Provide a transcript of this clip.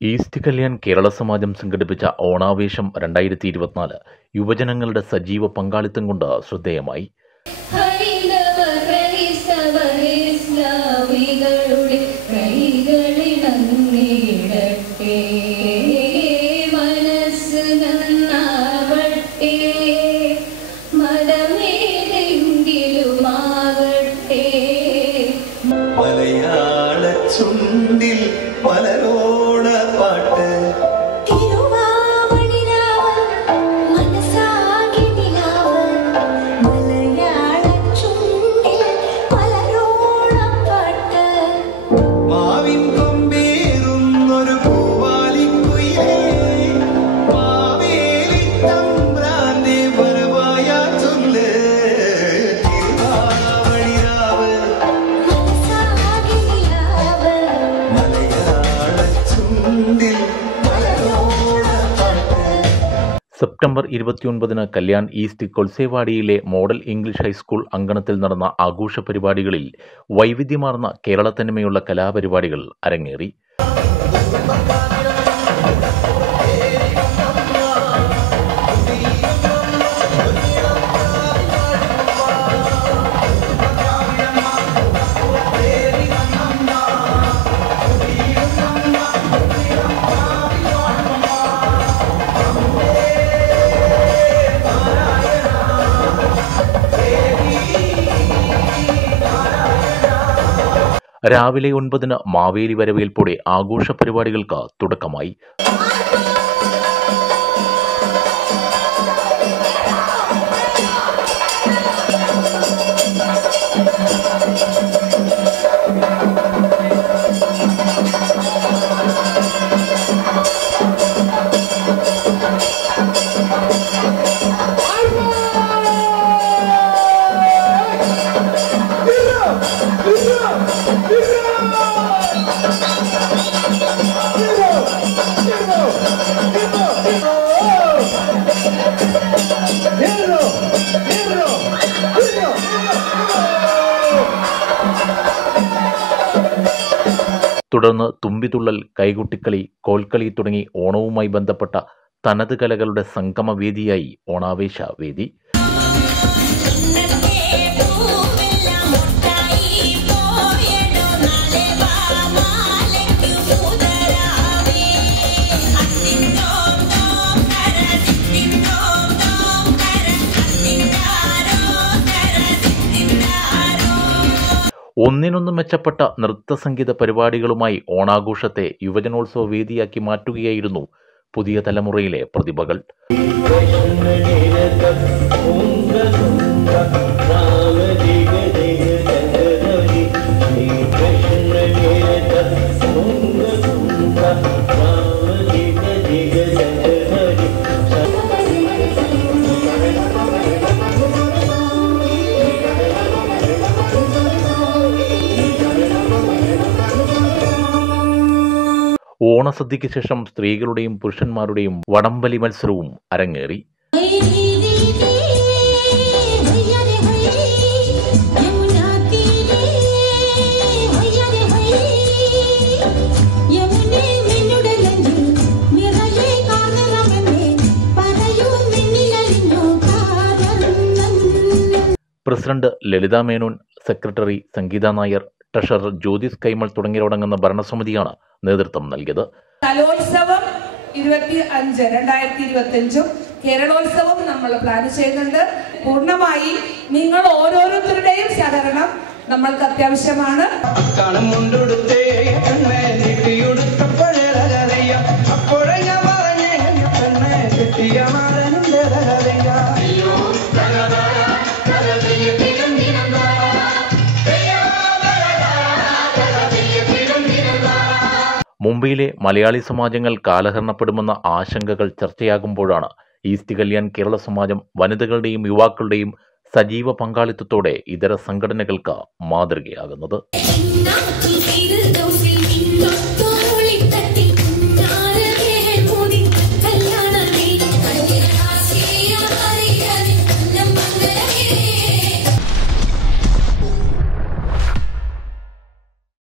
East Kalyan Kerala സമാജം സംഘടിപ്പിച്ച ഓണാവേശം 2024 യുവജനങ്ങളുടെ സജീവ പങ്കാളിത്തം കൊണ്ട് ശ്രദ്ധേയമായി. സെപ്റ്റംബർ 29 കല്യാൺ ഈസ്റ്റ് കൊൽസേവാഡിയിലെ മോഡൽ ഇംഗ്ലീഷ് ഹൈസ്കൂൾ അങ്കണത്തിൽ നടന്ന ആഘോഷ പരിപാടികളിൽ വൈവിധ്യമാർന്ന കേരളത്തനിമയുള്ള കലാപരിപാടികൾ അരങ്ങേറി. രാവിലെ 9 മാവേലി വരവേൽപ്പോടെ ആഘോഷ പരിപാടികൾക്ക് തുടക്കമായി. തുടർന്ന് തുമ്പിതുള്ളൽ, കൈകൊട്ടിക്കളി, കോൽക്കളി തുടങ്ങി ഓണവുമായി ബന്ധപ്പെട്ട തനത് കലകളുടെ സംഗമവേദിയായി ഓണാവേശ വേദി. ഒന്നിനൊന്ന് മെച്ചപ്പെട്ട നൃത്തസംഗീത പരിപാടികളുമായി ഓണാഘോഷത്തെ യുവജനോത്സവ വേദിയാക്കി മാറ്റുകയായിരുന്നു പുതിയ തലമുറയിലെ പ്രതിഭകൾ. ഓണസദ്യയ്ക്ക് ശേഷം സ്ത്രീകളുടെയും പുരുഷന്മാരുടെയും വടംവലി മത്സരവും അരങ്ങേറി. പ്രസിഡന്റ് ലളിത മേനോൻ, സെക്രട്ടറി സംഗീത നായർ, ട്രഷറർ ജ്യോതിസ് കൈമൾ തുടങ്ങിയവരടങ്ങുന്ന ഭരണസമിതിയാണ് നേതൃത്വം നൽകിയത്. കലോത്സവം 2025 കേരളോത്സവം നമ്മൾ പ്ലാൻ ചെയ്യുന്നുണ്ട്. പൂർണ്ണമായി നിങ്ങൾ ഓരോരുത്തരുടെയും സഹകരണം നമ്മൾക്ക് അത്യാവശ്യമാണ്. മുംബൈയിലെ മലയാളി സമാജങ്ങൾ കാലഹരണപ്പെടുമെന്ന ആശങ്കകൾ ചർച്ചയാകുമ്പോഴാണ് ഈസ്റ്റ് കല്യാൺ കേരള സമാജം വനിതകളുടെയും യുവാക്കളുടെയും സജീവ പങ്കാളിത്തത്തോടെ ഇതര സംഘടനകൾക്ക് മാതൃകയാകുന്നത്.